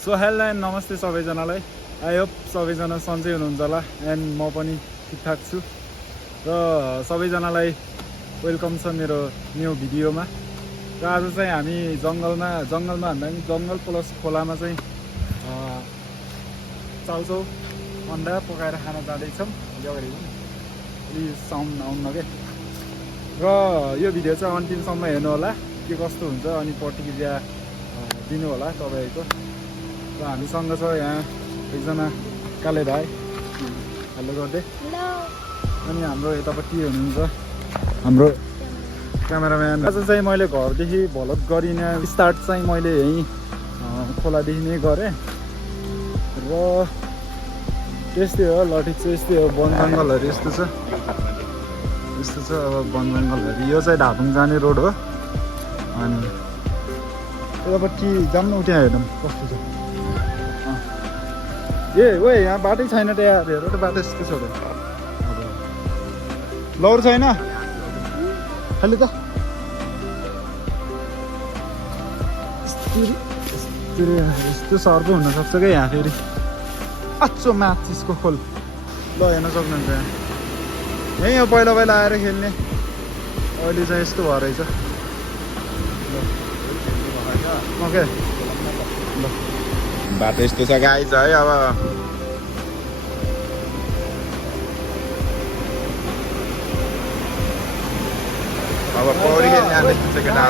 So hello and नमस्ते सबैजनालाई। I hope सबैजना सन्चै हुनुहुन्छ होला एन्ड म पनि ठिकठाक छु र सबैजनालाई वेलकम छ मेरो न्यू भिडियोमा। र आज चाहिँ हामी जङ्गलमा भन्दा पनि जङ्गल प्लस खोलामा चाहिँ चाउचाउ अन्डा पकाएर खान जाँदैछौँ। अगाडि प्लिज साउन्ड आउन के। र यो भिडियो चाहिँ अन्तिमसम्म हेर्नु होला, के कस्तो हुन्छ अनि प्रतिक्रिया दिनु होला तपाईँको। र हामीसँग छ यहाँ एकजना काले भाइ, हेलो गर्दै, अनि हाम्रो यतापट्टि हुनुहुन्छ हाम्रो क्यामेराम्यान। आज चाहिँ मैले घरदेखि भ्लग गरिनँ, स्टार्ट चाहिँ मैले यहीँ खोलादेखि नै गरेँ र त्यस्तै हो। लठिक चाहिँ यस्तै हो, वन जङ्गलहरू यस्तो छ अब वन जङ्गलहरू। यो चाहिँ धापुङ जाने रोड हो अनि यतापट्टि जाऊँ न, त्यहाँ हेर्नु कस्तो छ। ए ओए यहाँ बाटै छैन त यार, हेर त बाटो यस्तो छ त। लौरो छैन खालि त यस्तो सर्को हुनसक्छ क्या यहाँ। फेरि अच्छो माचिसको खोल ल हेर्न सक्नुहुन्छ यहाँ। यहीँ हो पहिला आएर खेल्ने, अहिले चाहिँ यस्तो भएर रहेछ। ओके ल बाटो यस्तो छ गाइज है। अब पौडी खेल्ने आएको यस्तो छ केटा।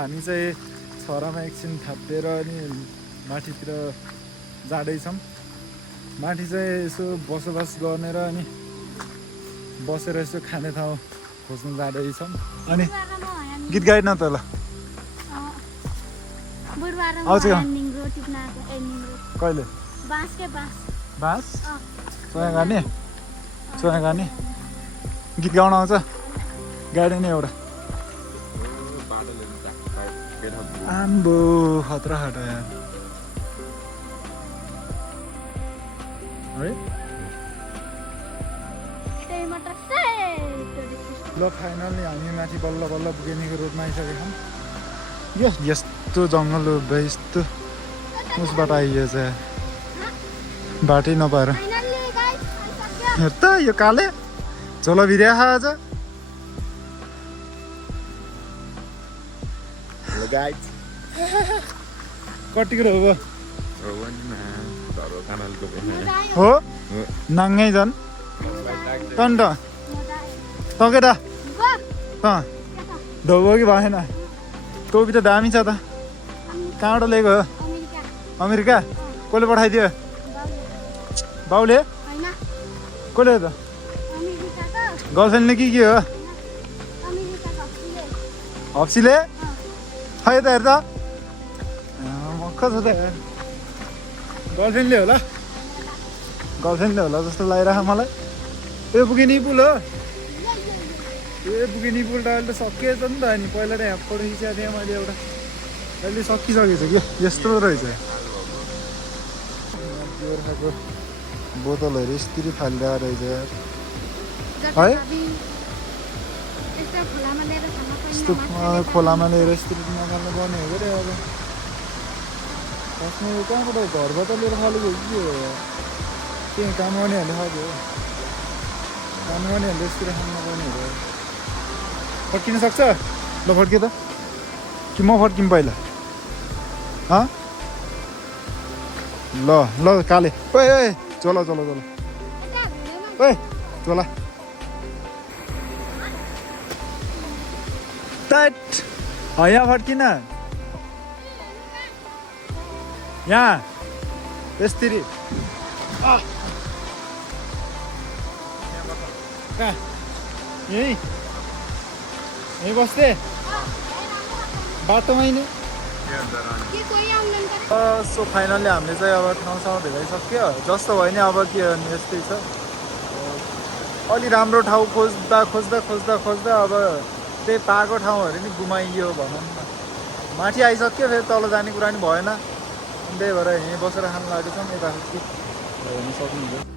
हामी चाहिँ छरामा एकछिन थापेर अनि माथितिर जाँदैछौँ। माथि चाहिँ यसो बसोबास गर्ने र अनि बसेर यसो खाने ठाउँ खोज्नु जाँदैछौँ। अनि गीत गाइन त ल आउँछ कहिले? बाँस चोया गर्ने गीत गाउन आउँछ? गाइदिने एउटा आम्बो खतरा खटा यार है। ल फाइनली हामी माथि बल्ल बुगेनीको रोडमा आइसकेका छौँ। यस्तो जङ्गल हो भाइ, यस्तो उसबाट आइयो चाहिँ बाटै नपाएर। हेर त यो काले झोला भिरिया आज कतिको हो नाङ्गै झन् तन्ट त केटा त ढोबो कि भएन? टोपी त दामी छ त। कहाँबाट ल्याएको हो? अमेरिका? कसले पठाइदियो? बाउले? कसले त? गर्लफ्रेन्डले के हो? हप्सीले? खै त हेर त मक्ख छ त यार। गर्लफ्रेन्डले होला जस्तो लागिरह मलाई। यो बुगिनी पुल हो? ए बुगिनी पुल त अहिले त सकिएछ नि त। अनि पहिला त यहाँ फोटो खिचेको थिएँ मैले एउटा, अहिले सकिसकेछ कि यस्तो रहेछ। गोर्खाको बोतलहरू यस्तरी फालिरहेको रहेछ यार है। यस्तो खोलामा लिएर यस्तरी नगाल्नु पर्ने हो क्या अब। खासमा यो कहाँबाट घरबाट लिएर फालेको हो कि त्यही काम गर्नेहरूले खाएको हो। काम गर्नेहरूले यस्तरी खानु नपर्ने हो। फर्किन सक्छ? ल फर्कियो त कि म फर्किम पहिला? ल काले ओए चला ओए चला तट यहाँ फर्किन यहाँ यस्तरी कहाँ यहीँ बस्थे बाटोमै नै। सो फाइनल्ली हामीले चाहिँ अब ठाउँसँग भेटाइसक्यो जस्तो भयो नि अब के गर्ने यस्तै छ अलि राम्रो ठाउँ खोज्दा खोज्दा खोज्दा खोज्दा अब त्यही पाएको ठाउँहरू नि गुमाइयो भनौँ न माथि आइसक्यो फेरि तल जाने कुरा नि भएन अनि त्यही भएर यहीँ बसेर खानु लागेको छौँ यता हेर्नु सक्नुहुन्छ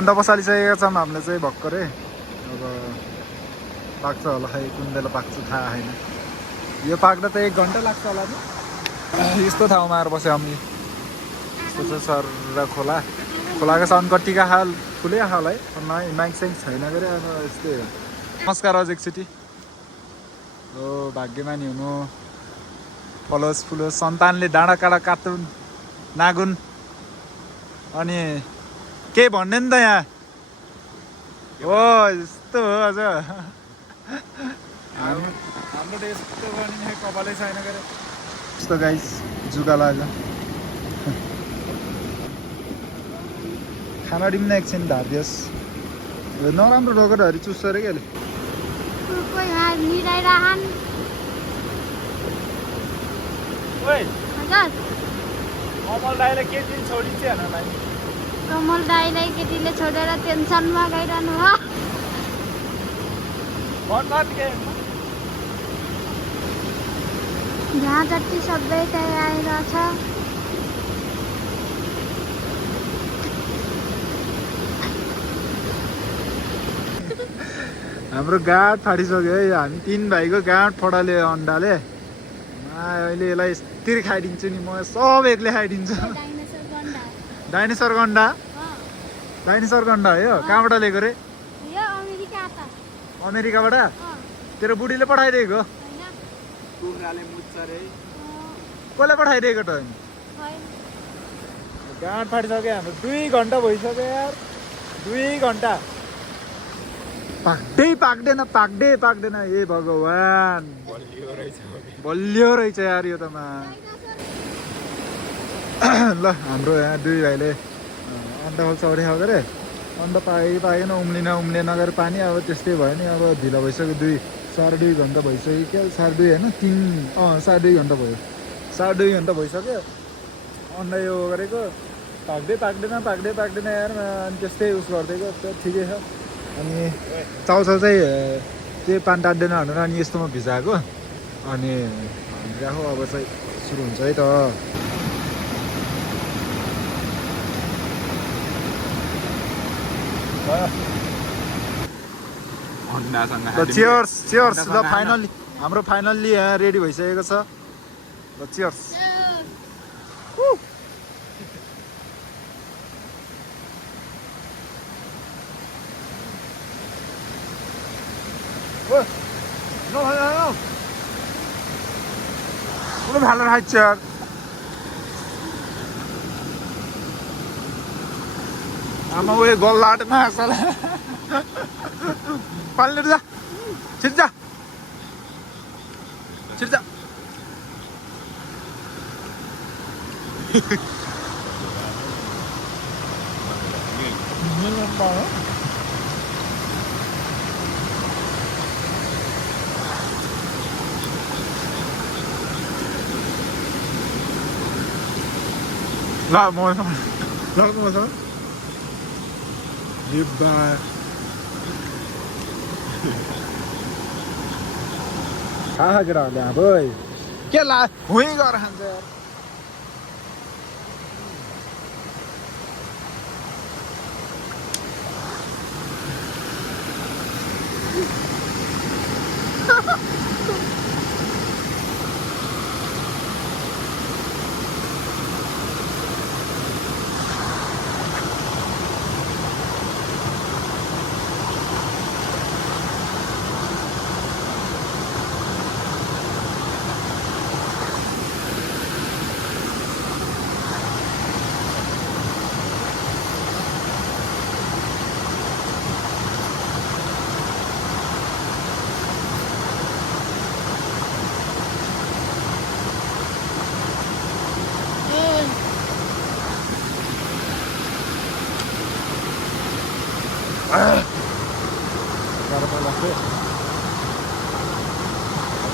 अन्डा पसालिसकेका छौँ हामीले चाहिँ भर्खरै अब पाक्छ होला खै कुन बेला पाक्छ थाहा छैन यो पाक्दा त 1 घन्टा लाग्छ होला नि यस्तो ठाउँमा आएर बस्यो हामी यस्तो छ सर र खोलाको साउन्ड कट्टीका हाल ठुलै हाल है माइक साइक छैन गरे अब यस्तै हो नमस्कार अझ एकचोटि हो भाग्यमानी हुनु फलोस् फुलोस् सन्तानले डाँडा काँडा काटुन् नागुन् अनि के भन्ने नि त यहाँ हो यस्तो हो अझ हाम्रो त यस्तो गर्ने कपालै छैन गरे यस्तो गाइस जुका लाग्यो खाना डिम्न एकछिन धादियोस् नराम्रो डगरहरू चुस्छ अरे के कमल दाइले के दिन छोडिन्छ हेर्नलाई कमल दाइलाई केटीले छोडेर टेन्सनमा गइरहनु हो जहाँ जति सबै त्यही आइरहेछ हाम्रो गाँठ फाटिसक्यो है हामी 3 भाइको गाँठ फडाल्यो अन्डाले अहिले यसलाई यस्तै खाइदिन्छु नि म सब एक्लै खाइदिन्छु डाइनोसर गन्डा डाइनोसर गन्डा हो कहाँबाट ल्याएको रे अमेरिकाबाट तेरो बुढीले पठाइदिएको कसले पठाइदिएको त गाँठ फाटिसक्यो हाम्रो 2 घन्टा भइसक्यो यार 2 घन्टा पाक्दैन ए भगवान बलियो रहेछ यार यो त ल हाम्रो यहाँ 2 भाइले अन्डा खोल्छ अरे खाएको रे अन्डा पाएन उम्लेन गएर पानी अब त्यस्तै भयो नि अब ढिलो भइसक्यो 2.5 घन्टा भइसक्यो क्या 2.5 होइन 3.5 घन्टा भयो 2.5 घन्टा भइसक्यो अन्डा यो गरेको पाक्दैन यार अनि त्यस्तै उस गरिदिएको ठिकै छ अनि चाउचाउ चाहिँ त्यो पान टाट्दैन भनेर अनि यस्तोमा भिजाएको अनि राखौ अब चाहिँ सुरु हुन्छ है त चियर्स ल फाइनल्ली हाम्रो फाइनल्ली यहाँ रेडी भइसकेको छ ल चियर्स ভালো খাচ্ছে আর আমার ওই গলা আটে না আসলে পারলে যা ছিট যা ल मसँग लिब्बा खा केटाहरूले अब के ला हुँ गरेर खान्छ यार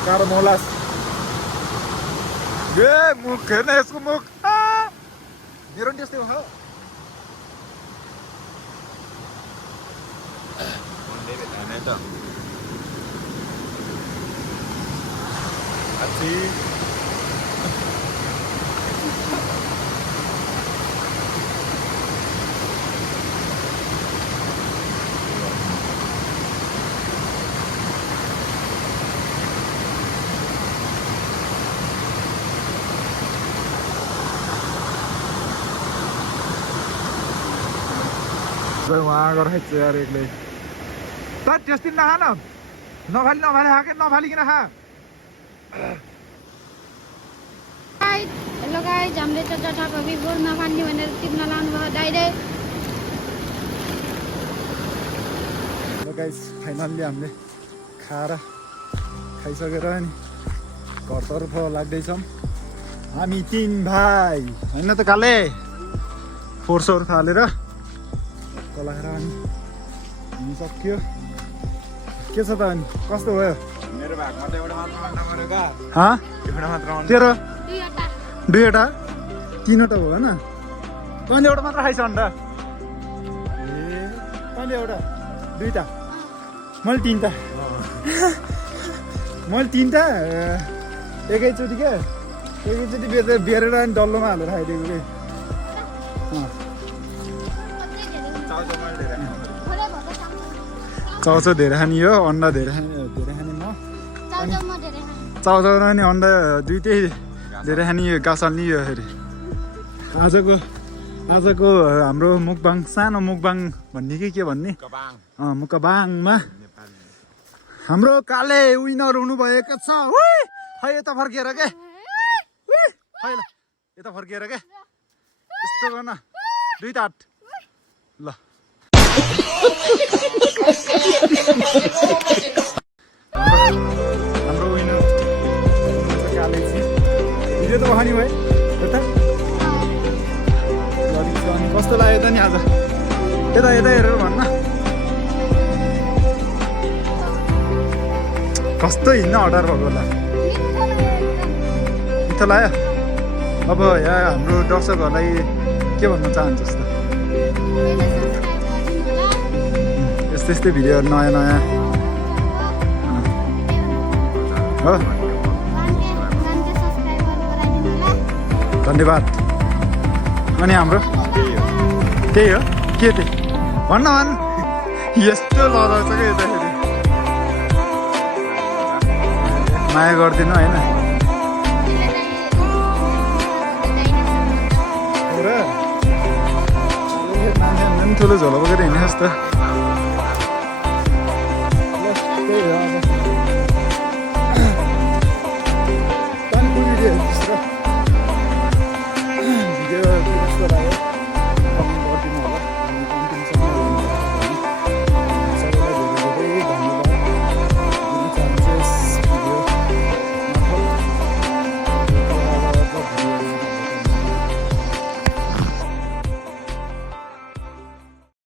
Cara molas. Muख हेर्न यसको मुख मेरो नि त्यस्तै हो वहाँ गएर खाइन्छ यार एक्लै त त्यस्तै नखा न नफाली खा के नफालिकन खा हेलो गाइस हामीले त जटाको बिफोर नफाल्ने भनेर टिप्न लानु भयो डाइरेक्ट ल गाइस फाइनल्ली हामीले खाएर खाइसकेर नि घरतर्फ लाग्दैछौँ हामी 3 भाइ होइन त काले फोर्सहरू थालेर चलाएर अनि हिँड्नु सक्यो के छ त अनि कस्तो भयो मेरो भागमा त एउटा मात्र अन्डा मर्यो का एउटा मात्र अन्डा तेरो दुईवटा 2वटा 3वटा भयो होइन तैँले एउटा मात्र खाइस अन्डा ए तैँले एउटा 2टा मैले 3टा मैले 3टा एकैचोटि क्या एकैचोटि बेरेर अनि डल्लोमा हालेर खाइदिएको कि चाउचाउ धेरै खाने हो अन्डा धेरै खाने म चाउचाउ अनि अन्डा दुइटै धेरै खाने यो घाँस हाल्ने यो फेरि आजको हाम्रो मुकबाङ सानो मुकबाङ भन्ने कि के भन्ने मुकबाङमा हाम्रो काले विनर हुनुभएको छ खै यता फर्किएर के खै ल यता फर्किएर के यस्तो गर्न 2 ताट ल हाम्रो विनर काले भिडियो त खाने भयो यता अनि कस्तो लाग्यो त नि आज यता हेरेर भन्न कस्तो हिँड्न हतार भएको होला मिठो लाग्यो अब यहाँ हाम्रो दर्शकहरूलाई के भन्न चाहन्छस् त यस्तै भिडियोहरू नयाँ हो धन्यवाद अनि हाम्रो त्यही हो के त्यही भन्न यस्तो लगाउँछ क्या यताखेरि माया गरिदिनु होइन ठुलो झोला बोकेर हिँड्ने जस्तो